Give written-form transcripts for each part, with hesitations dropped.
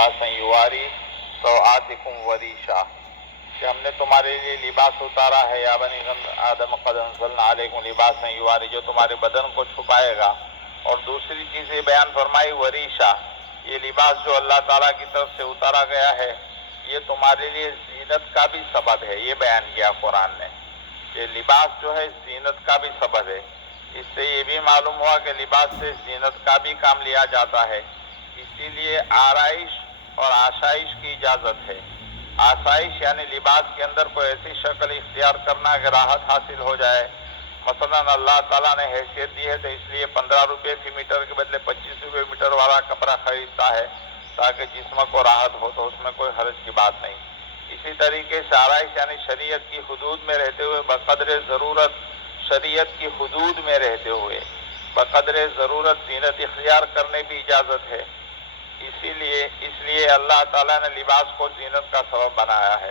لباسا یواری سوآتکم وریشا، کہ ہم نے تمہارے لیے لباس اتارا ہے، یا بنی آدم قد انزلنا علیکم لباسا یواری، جو تمہارے بدن کو چھپائے گا۔ اور دوسری چیز یہ بیان فرمائی وریشا، یہ لباس جو اللہ تعالیٰ کی طرف سے اتارا گیا ہے یہ تمہارے لیے زینت کا بھی سبب ہے، یہ بیان کیا قرآن نے کہ لباس جو ہے زینت کا بھی سبب ہے۔ اس سے یہ بھی معلوم ہوا کہ لباس سے زینت کا بھی کام لیا جاتا ہے، اسی لیے آرائش اور آسائش کی اجازت ہے۔ آسائش یعنی لباس کے اندر کوئی ایسی شکل اختیار کرنا کہ راحت حاصل ہو جائے، مثلاً اللہ تعالیٰ نے حیثیت دی ہے تو اس لیے 15 روپے فی میٹر کے بدلے 25 روپے میٹر والا کپڑا خریدتا ہے تاکہ جسم کو راحت ہو، تو اس میں کوئی حرج کی بات نہیں۔ اسی طریقے سے آرائش یعنی شریعت کی حدود میں رہتے ہوئے بقدر ضرورت، شریعت کی حدود میں رہتے ہوئے بقدر ضرورت زینت اختیار کرنے کی اجازت ہے۔ اس لیے اللہ تعالیٰ نے لباس کو زینت کا سبب بنایا ہے۔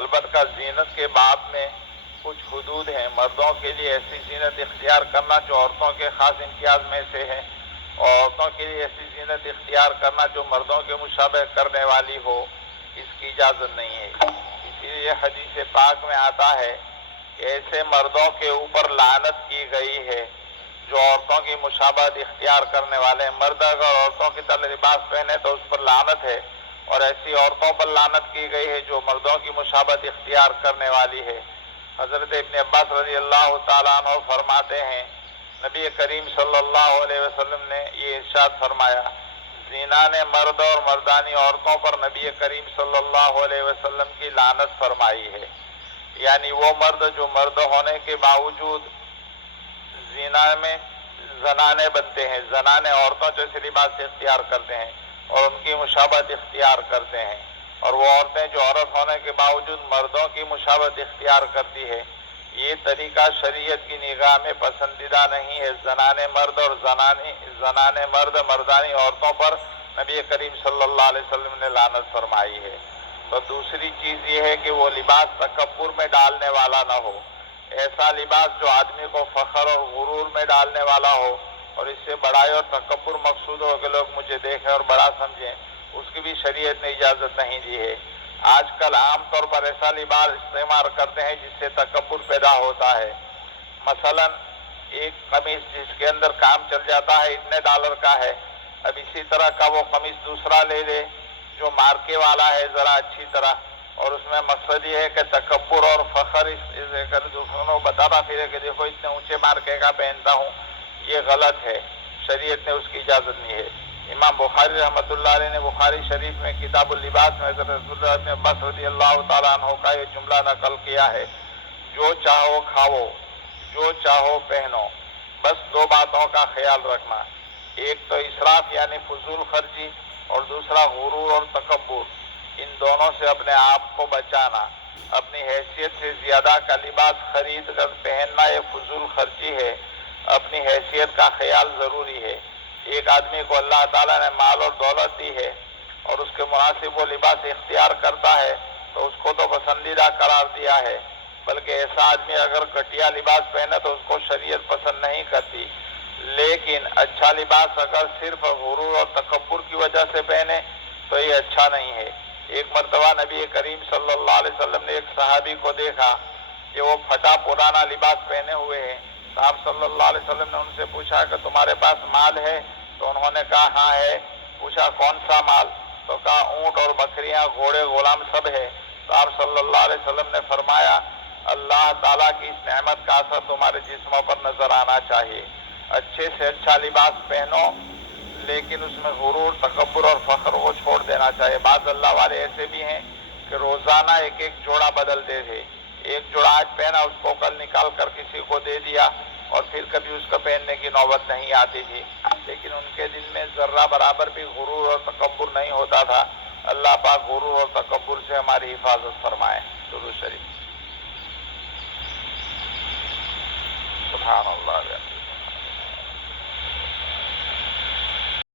البتہ زینت کے باب میں کچھ حدود ہیں۔ مردوں کے لیے ایسی زینت اختیار کرنا جو عورتوں کے خاص امتیاز میں سے ہے، اور عورتوں کے لیے ایسی زینت اختیار کرنا جو مردوں کے مشابہ کرنے والی ہو، اس کی اجازت نہیں ہے۔ اسی لیے حدیث پاک میں آتا ہے کہ ایسے مردوں کے اوپر لعنت کی گئی ہے جو عورتوں کی مشابہت اختیار کرنے والے ہیں۔ مرد اگر عورتوں کی طرح لباس پہنے تو اس پر لعنت ہے، اور ایسی عورتوں پر لعنت کی گئی ہے جو مردوں کی مشابہت اختیار کرنے والی ہے۔ حضرت ابن عباس رضی اللہ تعالیٰ عنہ فرماتے ہیں نبی کریم صلی اللہ علیہ وسلم نے یہ ارشاد فرمایا، زنا نے مرد اور مردانی عورتوں پر نبی کریم صلی اللہ علیہ وسلم کی لعنت فرمائی ہے، یعنی وہ مرد جو مرد ہونے کے باوجود زنا میں زنانے بنتے ہیں، زنانے عورتوں جیسے لباس اختیار کرتے ہیں اور ان کی مشابہت اختیار کرتے ہیں، اور وہ عورتیں جو عورت ہونے کے باوجود مردوں کی مشابہت اختیار کرتی ہے، یہ طریقہ شریعت کی نگاہ میں پسندیدہ نہیں ہے۔ زنانے مرد اور زنانے مرد مردانی عورتوں پر نبی کریم صلی اللہ علیہ وسلم نے لعنت فرمائی ہے۔ تو دوسری چیز یہ ہے کہ وہ لباس تکبر میں ڈالنے والا نہ ہو، ایسا لباس جو آدمی کو فخر اور غرور میں ڈالنے والا ہو، اور اس سے بڑائی اور تکبر مقصود ہو کہ لوگ مجھے دیکھیں اور بڑا سمجھیں، اس کی بھی شریعت نے اجازت نہیں دی ہے۔ آج کل عام طور پر ایسا لباس استعمال کرتے ہیں جس سے تکبر پیدا ہوتا ہے۔ مثلا ایک قمیص جس کے اندر کام چل جاتا ہے اتنے ڈالر کا ہے، اب اسی طرح کا وہ قمیص دوسرا لے لے جو مارکے والا ہے ذرا اچھی طرح، اور اس میں مقصد یہ ہے کہ تکبر اور فخر دوسروں کو بتاتا پھرے کہ دیکھو اتنے اونچے مارکے کا پہنتا ہوں، یہ غلط ہے، شریعت نے اس کی اجازت نہیں ہے۔ امام بخاری رحمۃ اللہ علیہ نے بخاری شریف میں کتاب اللباس میں حضرت رسول اللہ بن عباس رضی اللہ تعالیٰ عنہ کا یہ جملہ نقل کیا ہے، جو چاہو کھاؤ، جو چاہو پہنو، بس دو باتوں کا خیال رکھنا، ایک تو اسراف یعنی فضول خرچی، اور دوسرا غرور اور تکبر، ان دونوں سے اپنے آپ کو بچانا۔ اپنی حیثیت سے زیادہ کا لباس خرید کر پہننا یہ فضول خرچی ہے، اپنی حیثیت کا خیال ضروری ہے۔ ایک آدمی کو اللہ تعالیٰ نے مال اور دولت دی ہے اور اس کے مناسب وہ لباس اختیار کرتا ہے تو اس کو تو پسندیدہ قرار دیا ہے، بلکہ ایسا آدمی اگر گھٹیا لباس پہنے تو اس کو شریعت پسند نہیں کرتی، لیکن اچھا لباس اگر صرف غرور اور تکبر کی وجہ سے پہنے تو یہ اچھا نہیں ہے۔ ایک مرتبہ نبی کریم صلی اللہ علیہ وسلم نے ایک صحابی کو دیکھا کہ وہ پھٹا پرانا لباس پہنے ہوئے ہیں، تو آپ صلی اللہ علیہ وسلم نے ان سے پوچھا کہ تمہارے پاس مال ہے؟ تو انہوں نے کہا ہاں ہے۔ پوچھا کون سا مال؟ تو کہا اونٹ اور بکریاں، گھوڑے، غلام سب ہے۔ تو آپ صلی اللہ علیہ وسلم نے فرمایا اللہ تعالیٰ کی اس نعمت کا اثر تمہارے جسموں پر نظر آنا چاہیے، اچھے سے اچھا لباس پہنو لیکن اس میں غرور، تکبر اور فخر کو چھوڑ دینا چاہیے۔ بعض اللہ والے ایسے بھی ہیں کہ روزانہ ایک ایک جوڑا بدلتے تھے، ایک جوڑا آج پہنا اس کو کل نکال کر کسی کو دے دیا اور پھر کبھی اس کو پہننے کی نوبت نہیں آتی تھی، لیکن ان کے دل میں ذرہ برابر بھی غرور اور تکبر نہیں ہوتا تھا۔ اللہ پاک غرور اور تکبر سے ہماری حفاظت فرمائے۔ درود شریف۔